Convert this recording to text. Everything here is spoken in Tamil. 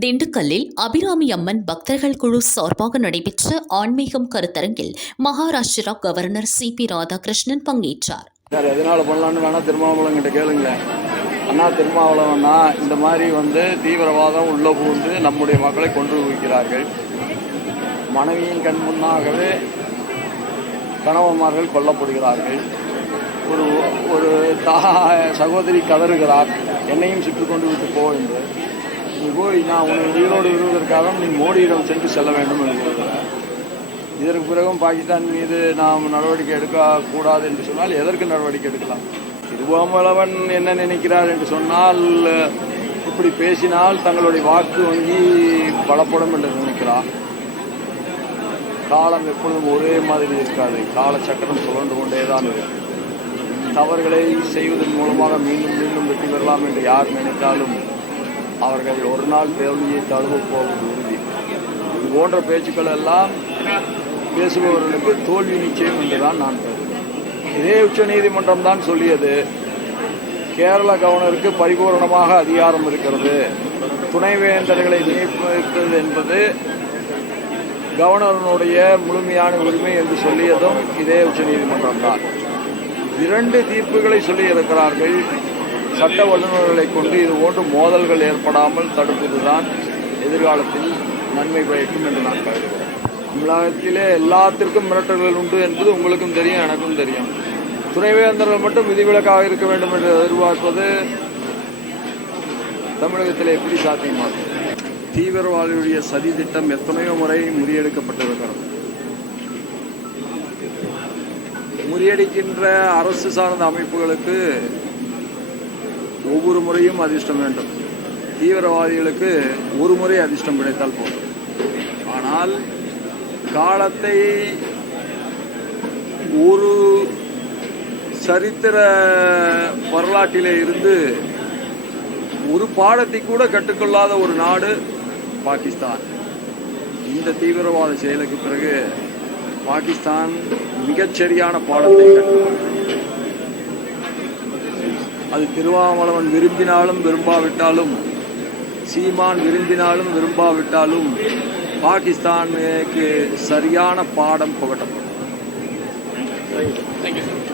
திண்டுக்கல்லில் அபிராமி அம்மன் பக்தர்கள் குழு சார்பாக நடைபெற்ற ஆன்மீகம் கருத்தரங்கில் Maharashtra governor C P Radhakrishnan பங்கேற்றார். சார் எதனால பண்ணலான்னு வேணால் திருமாவளவன் கிட்ட கேளுங்களேன். அண்ணா திருமாவளவன்னா இந்த மாதிரி வந்து தீவிரவாதம் உள்ள புகுந்து நம்முடைய மக்களை கொன்று குவிக்கிறார்கள். மனைவியின் கண் முன்னாகவே கணவன்மார்கள் கொல்லப்படுகிறார்கள். ஒரு ஒரு தா சகோதரி கதறுகிறார். என்னையும் சுற்றி கொண்டு விட்டு போ என்று. நீ போய் நான் உனக்கு உயிரோடு விடுவதற்காக நீ மோடியிடம் சென்று செல்ல வேண்டும் என்று இதற்கு பிறகும் பாகிஸ்தான் மீது நாம் நடவடிக்கை எடுக்கக்கூடாது என்று சொன்னால் எதற்கு நடவடிக்கை எடுக்கலாம்? திருவாமலவன் என்ன நினைக்கிறார் என்று சொன்னால் இப்படி பேசினால் தங்களுடைய வாக்கு வங்கி பலப்படும் என்று நினைக்கிறார் காலம் எப்பொழுதும் ஒரே மாதிரி இருக்காது. கால சக்கரம் சுழன்று கொண்டே தான் இருக்கும். தவறுகளை செய்வதன் மூலமாக மீண்டும் மீண்டும் வெற்றி பெறலாம் என்று யார் நினைத்தாலும் அவர்கள் ஒரு நாள் தோல்வியை தழுவ போவது உறுதி. இது போன்ற பேச்சுக்கள் எல்லாம் பேசுபவர்களுக்கு தோல்வி நிச்சயம் என்றுதான் நான் கருதுகிறேன். இதே உச்ச நீதிமன்றம் தான் சொல்லியது. கேரள கவர்னருக்கு பரிபூரணமாக அதிகாரம் இருக்கிறது. துணைவேந்தர்களை நியமிப்பது என்பது கவர்னருடைய முழுமையான உரிமை என்று சொல்லியதும் இதே உச்சநீதிமன்றம் தான். இரண்டு தீர்ப்புகளை சொல்லியிருக்கிறார்கள். சட்ட வல்லுநர்களை கொண்டு இது போன்று மோதல்கள் ஏற்படாமல் தடுப்பதுதான் எதிர்காலத்தில் நன்மை பயக்கும் என்று நான் கருதுகிறேன். தமிழகத்திலே எல்லாத்திற்கும் மிரட்டல்கள் உண்டு என்பது உங்களுக்கும் தெரியும் எனக்கும் தெரியும். துணைவேந்தர்கள் மட்டும் விதிவிலக்காக இருக்க வேண்டும் என்று எதிர்பார்ப்பது தமிழகத்தில் எப்படி சாத்தியமாகும் தீவிரவாதியுடைய சதி திட்டம் எத்தனையோ முறை முறியடிக்கப்பட்டிருக்கிறது. முறியடிக்கின்ற அரசு சார்ந்த அமைப்புகளுக்கு ஒவ்வொரு முறையும் அதிர்ஷ்டம் வேண்டும். தீவிரவாதிகளுக்கு ஒரு முறை அதிர்ஷ்டம் கிடைத்தால் போதும். ஆனால் காலத்தை ஒரு சரித்திர வரலாற்றிலே இருந்து ஒரு பாடத்தை கூட கற்றுக்கொள்ளாத ஒரு நாடு பாகிஸ்தான். இந்த தீவிரவாத செயலுக்கு பிறகு பாகிஸ்தான் மிகச்சரியான பாடத்தை கற்றுக்கொண்டது. அது திருவாமலவன் விரும்பினாலும் விரும்பாவிட்டாலும் சீமான் விரும்பினாலும் விரும்பாவிட்டாலும் பாகிஸ்தானுக்கு சரியான பாடம் புகட்டப்படும் Thank.